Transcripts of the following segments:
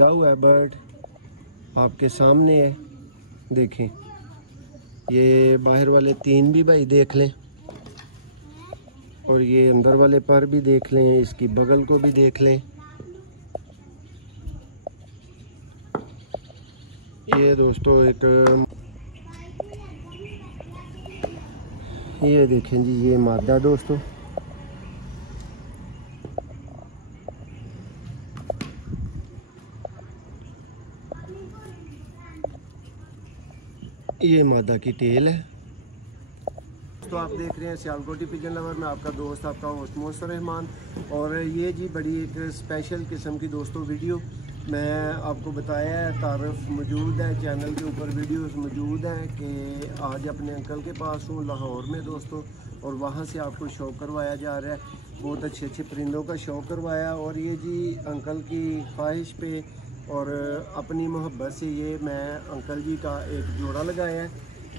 क्या हुआ है बर्ड आपके सामने है। देखें, ये बाहर वाले तीन भी भाई देख लें और ये अंदर वाले पर भी देख लें, इसकी बगल को भी देख लें। ये दोस्तों ये देखें जी, ये मादा दोस्तों। ये मादा की टेल है। तो आप देख रहे हैं सियालकोटी पिजन लवर में आपका दोस्त, आपका होस्ट मोहसिन रहमान। और ये जी बड़ी एक स्पेशल किस्म की दोस्तों वीडियो मैं आपको बताया है, तारफ़ मौजूद है चैनल के ऊपर, वीडियोस मौजूद हैं कि आज अपने अंकल के पास हूँ लाहौर में दोस्तों, और वहाँ से आपको शौक़ करवाया जा रहा है। बहुत अच्छे अच्छे परिंदों का शौक़ करवाया। और ये जी अंकल की ख्वाहिश पे और अपनी मोहब्बत से ये मैं अंकल जी का एक जोड़ा लगाया है।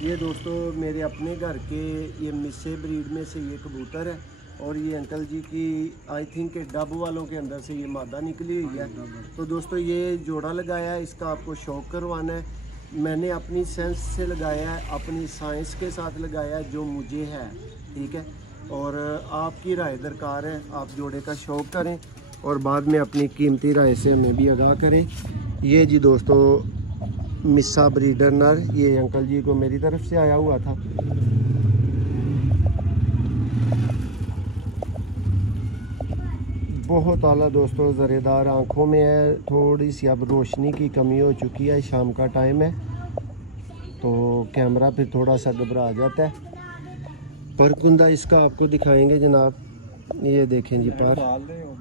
ये दोस्तों मेरे अपने घर के ये मिस्से ब्रीड में से ये कबूतर है, और ये अंकल जी की आई थिंक के डब वालों के अंदर से ये मादा निकली हुई है। तो दोस्तों ये जोड़ा लगाया है, इसका आपको शौक़ करवाना है। मैंने अपनी सेंस से लगाया है, अपनी साइंस के साथ लगाया है जो मुझे है, ठीक है। और आपकी राय दरकार है, आप जोड़े का शौक़ करें और बाद में अपनी कीमती राय से हमें भी आगाह करें। ये जी दोस्तों मिस्सा ब्रीडर नर, ये अंकल जी को मेरी तरफ से आया हुआ था। बहुत आला दोस्तों, ज़रेदार आँखों में है। थोड़ी सी अब रोशनी की कमी हो चुकी है, शाम का टाइम है तो कैमरा फिर थोड़ा सा घबरा जाता है। परकुंदा इसका आपको दिखाएंगे जनाब। ये देखें जी, पर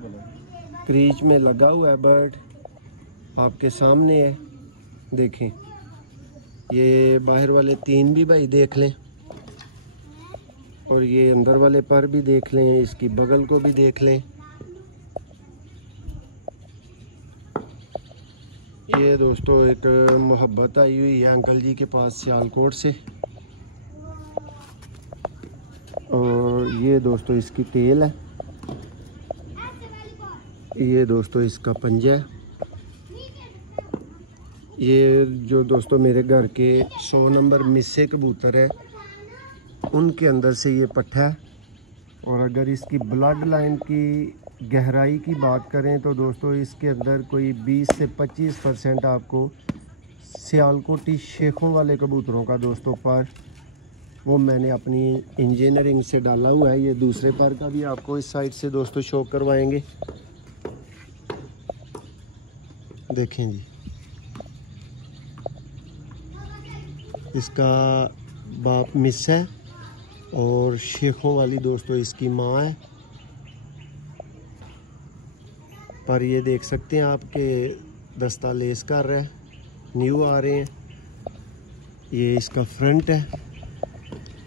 क्रीच में लगा हुआ है बर्ड आपके सामने है। देखें, ये बाहर वाले तीन भी भाई देख लें और ये अंदर वाले पर भी देख लें, इसकी बगल को भी देख लें। ये दोस्तों एक मोहब्बत आई हुई है अंकल जी के पास सियालकोट से। और ये दोस्तों इसकी टेल है। ये दोस्तों इसका पंजा है। ये जो दोस्तों मेरे घर के 100 नंबर मिस्से कबूतर है, उनके अंदर से ये पट्ठा है। और अगर इसकी ब्लड लाइन की गहराई की बात करें तो दोस्तों इसके अंदर कोई 20 से 25% आपको सियालकोटी शेखों वाले कबूतरों का दोस्तों पर वो मैंने अपनी इंजीनियरिंग से डाला हुआ है। ये दूसरे पर का भी आपको इस साइड से दोस्तों शो करवाएंगे। देखें जी, इसका बाप मिस है और शेखों वाली दोस्तों इसकी माँ है। पर ये देख सकते हैं आपके दस्ता लेस कर रहे हैं, न्यू आ रहे हैं। ये इसका फ्रंट है।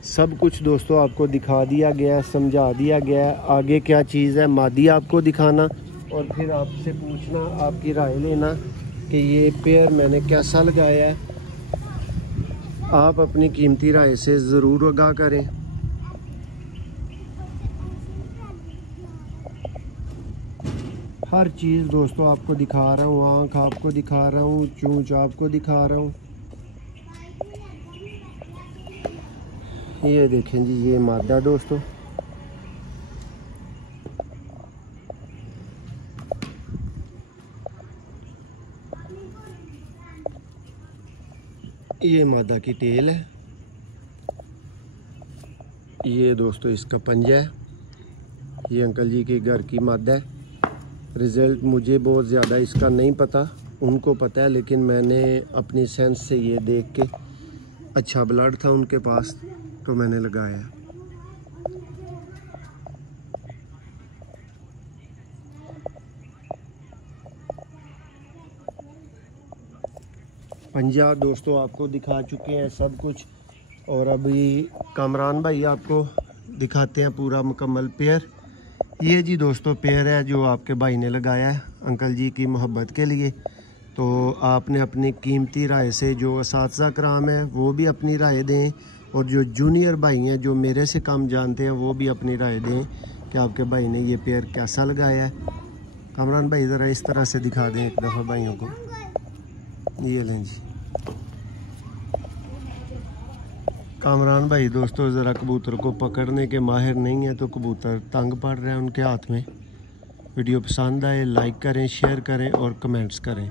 सब कुछ दोस्तों आपको दिखा दिया गया है, समझा दिया गया है। आगे क्या चीज़ है मादी आपको दिखाना और फिर आपसे पूछना, आपकी राय लेना कि ये पेयर मैंने कैसा लगाया है। आप अपनी कीमती राय से ज़रूर आगाह करें। हर चीज़ दोस्तों आपको दिखा रहा हूँ, आँख आपको दिखा रहा हूँ, चूंच आपको दिखा रहा हूँ। ये देखें जी, ये मादा दोस्तों। ये मादा की टेल है। ये दोस्तों इसका पंजा है। ये अंकल जी के घर की मादा है। रिज़ल्ट मुझे बहुत ज़्यादा इसका नहीं पता, उनको पता है, लेकिन मैंने अपनी सेंस से ये देख के अच्छा ब्लड था उनके पास तो मैंने लगाया है। पंजा दोस्तों आपको दिखा चुके हैं सब कुछ। और अभी कामरान भाई आपको दिखाते हैं पूरा मुकम्मल पेयर। ये जी दोस्तों पेयर है जो आपके भाई ने लगाया है अंकल जी की मोहब्बत के लिए। तो आपने अपनी कीमती राय से, जो असातिज़ा कराम है वो भी अपनी राय दें, और जो जूनियर भाई हैं जो मेरे से कम जानते हैं वो भी अपनी राय दें कि आपके भाई ने ये पेयर कैसा लगाया है। कामरान भाई ज़रा इस तरह से दिखा दें एक दफ़ा भाइयों को। ये लें जी कामरान भाई दोस्तों ज़रा कबूतर को पकड़ने के माहिर नहीं है, तो कबूतर तंग पड़ रहा है उनके हाथ में। वीडियो पसंद आए लाइक करें, शेयर करें और कमेंट्स करें।